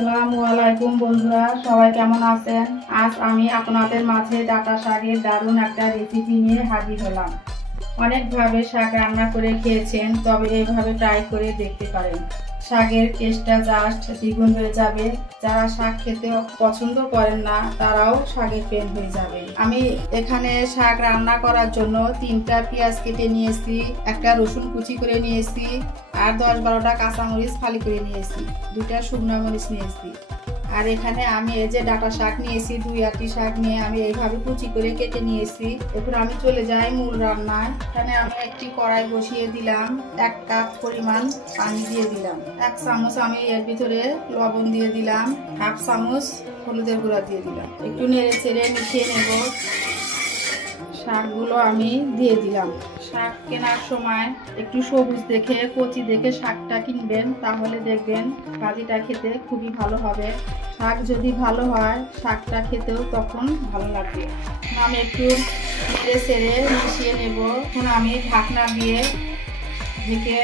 আসসালামু আলাইকুম বন্ধুরা, সবাই কেমন আছেন? আজ আমি আপনাদের মাঝে ডাঁটা শাকের দারুণ একটা রেসিপি নিয়ে হাজির হলাম। অনেকভাবে শাক রান্না করে খেয়েছেন, তবে এইভাবে ট্রাই করে দেখতে পারেন। শাকের টেস্টটা জাস্ট দ্বিগুণ হয়ে যাবে। যারা শাক খেতে পছন্দ করেন না তারাও শাকের ফ্যান হয়ে যাবে। আমি এখানে শাক রান্না করার জন্য 3টা পেঁয়াজ কেটে নিয়েছি, একটা রসুন কুচি করে নিয়েছি, আর 10-12টা কাঁচামরিচ ফালি করে নিয়েছি, 2টা শুকনো মরিচ নিয়েছি। আর এখানে আমি এই যে ডাঁটা শাক নিয়েছি, 2 আটি শাক নিয়ে আমি এইভাবে কুচি করে কেটে নিয়েছি। এরপর আমি চলে যাই মূল রান্নায়। এখানে আমি একটি কড়াই বসিয়ে দিলাম, 1 কাপ পরিমাণ পানি দিয়ে দিলাম, 1 চামচ আমি এর ভিতরে লবণ দিয়ে দিলাম, 1/2 চামচ হলুদের গুঁড়া দিয়ে দিলাম। একটু নেড়ে চেড়ে মিশিয়ে নেব। শাকগুলো আমি দিয়ে দিলাম। শাক কেনার সময় একটু সবুজ দেখে, কচি দেখে শাকটা কিনবেন, তাহলে দেখবেন ভাজিটা খেতে খুবই ভালো হবে। শাক যদি ভালো হয়, শাকটা খেতেও তখন ভালো লাগবে। আমি একটু নেড়ে চেড়ে মিশিয়ে নেব। এখন আমি ঢাকনা দিয়ে ঢেকে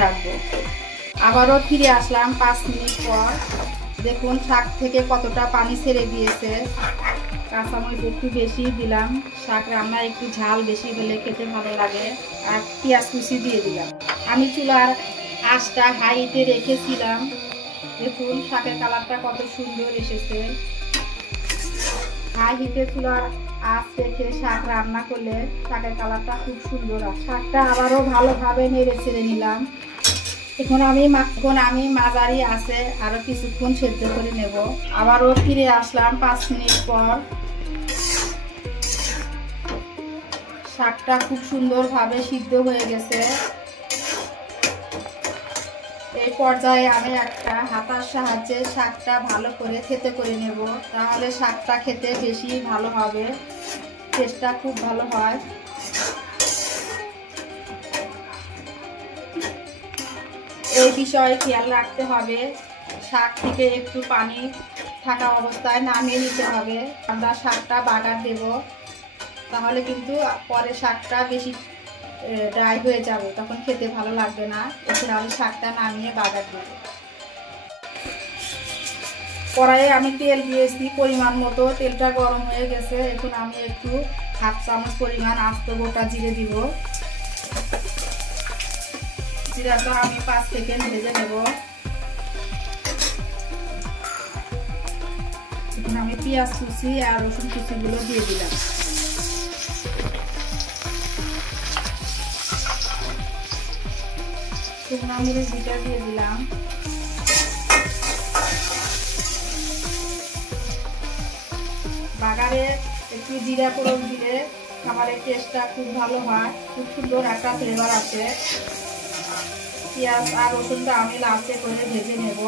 রাখবো। আবারও ফিরে আসলাম 5 মিনিট পর। দেখুন শাক থেকে কতটা পানি ছেড়ে দিয়েছে। কাঁচামরিচ একটু বেশি দিলাম, শাক রান্না একটু ঝাল বেশি হলে খেতে ভালো লাগে। আর পেঁয়াজ কুচি দিয়ে দিলাম। আমি চুলার আঁচটা হাইতে রেখেছিলাম। দেখুন শাকের কালারটা কত সুন্দর এসেছে। হাই হিটে চুলার আঁচ রেখে শাক রান্না করলে শাকের কালারটা খুব সুন্দর আসে। শাকটা আবারও ভালোভাবে নেড়ে ছেড়ে নিলাম। এখন আমি মাঝারি আছে আরো কিছুক্ষণ সেদ্ধ করে নেব। আবারও ফিরে আসলাম 5 মিনিট পর। শাকটা খুব সুন্দরভাবে সিদ্ধ হয়ে গেছে। এই পর্যায়ে আমি একটা হাতার সাহায্যে শাকটা ভালো করে থেতে করে নেব, তাহলে শাকটা খেতে বেশি ভালো হবে, টেস্টটা খুব ভালো হয়। এই বিষয়ে খেয়াল রাখতে হবে, শাক থেকে একটু পানি থাকা অবস্থায় নামিয়ে নিতে হবে। আমরা শাকটা বাগার দেব, তাহলে কিন্তু পরে শাকটা বেশি ড্রাই হয়ে যাবে, তখন খেতে ভালো লাগবে না। এছাড়া আমি শাকটা নামিয়ে বাগার দেব। কড়াইয়ে আমি তেল দিয়েছি পরিমাণ মতো, তেলটা গরম হয়ে গেছে। এখন আমি একটু 1/2 চামচ পরিমাণ আস্ত গোটা জিরে দিব। জিরাটা আমি 5 সেকেন্ড ভেজে নেব। এখন আমি পেঁয়াজ কুচি আর রসুন কুচিগুলো দিয়ে দিলাম। শুকনো মরিচ 2টা দিয়ে দিলাম। বাগারে একটু জিরা ফোড়ন দিলে খাবারের টেস্টটা খুব ভালো হয়, খুব সুন্দর একটা ফ্লেভার আছে। পেঁয়াজ আর রসুনটা আমি লাস্টে করে ভেজে নেব।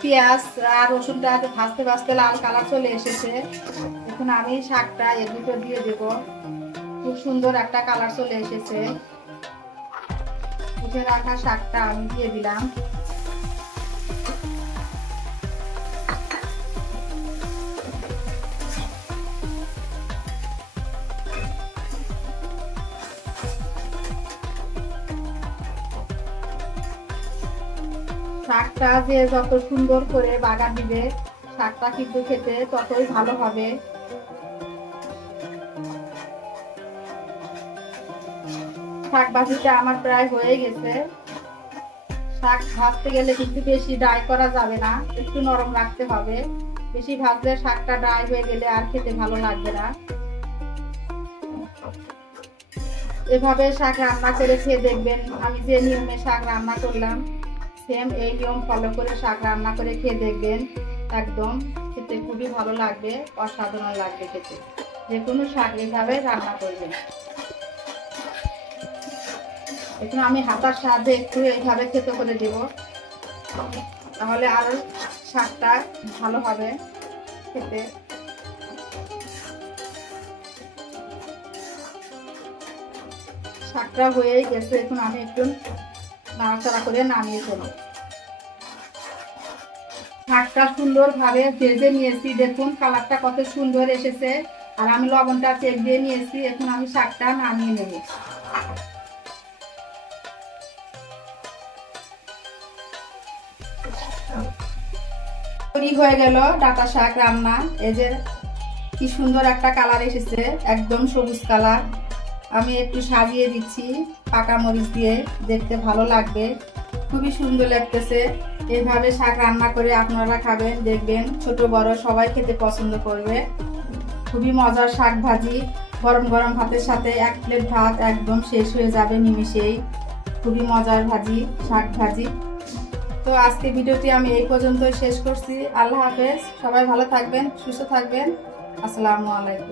পেঁয়াজ আর রসুনটা ভাজতে ভাজতে লাল কালার চলে এসেছে। এখন আমি শাকটা এর ভিতর দিয়ে দেব। খুব সুন্দর একটা কালার চলে এসেছে। উঠে রাখা শাকটা আমি দিয়ে দিলাম। শাকটা যে যত সুন্দর করে বাগার দিবে, শাকটা কিন্তু খেতে ততই ভালো হবে। শাক ভাজিটা আমার প্রায় হয়ে গেছে। শাক ভাজতে গেলে কিন্তু বেশি ড্রাই করা যাবে না, একটু নরম রাখতে হবে। বেশি ভাজলে শাকটা ড্রাই হয়ে গেলে আর খেতে ভালো লাগবে না। এভাবে শাক রান্না করে খেয়ে দেখবেন। আমি যে নিয়মে শাক রান্না করলাম, সেম এই নিয়ম ফলো করে শাক রান্না করে খেয়ে দেখবেন, একদম খেতে খুবই ভালো লাগবে, অসাধারণ লাগবে খেতে। যে কোনো শাক এভাবে রান্না করবেন। এখন আমি হাতার সাহায্যে একটু এইভাবে থেতো করে দেব, তাহলে আরো শাকটা ভালো হবে খেতে। শাকটা হয়েই গেছে। এখন আমি একটু নাড়াচাড়া করে নামিয়ে ফেলব। শাকটা সুন্দরভাবে ভেজে নিয়েছি। দেখুন কালারটা কত সুন্দর এসেছে। আর আমি লবণটা চেক দিয়ে নিয়েছি। এখন আমি শাকটা নামিয়ে নেব। তৈরি হয়ে গেল ডাঁটা শাক রান্না। এই যে কি সুন্দর একটা কালার এসেছে, একদম সবুজ কালার। আমি একটু সাজিয়ে দিচ্ছি পাকা মরিচ দিয়ে, দেখতে ভালো লাগবে, খুবই সুন্দর লাগতেছে। এইভাবে শাক রান্না করে আপনারা খাবেন, দেখবেন ছোট বড় সবাই খেতে পছন্দ করবে। খুবই মজার শাক ভাজি, গরম গরম ভাতের সাথে এক প্লেট ভাত একদম শেষ হয়ে যাবে নিমিষেই। খুবই মজার ভাজি, শাক ভাজি। তো আজকে ভিডিওটি আমি এই পর্যন্তই শেষ করছি। আল্লাহ হাফেজ, সবাই ভালো থাকবেন, সুস্থ থাকবেন। আসসালামু আলাইকুম।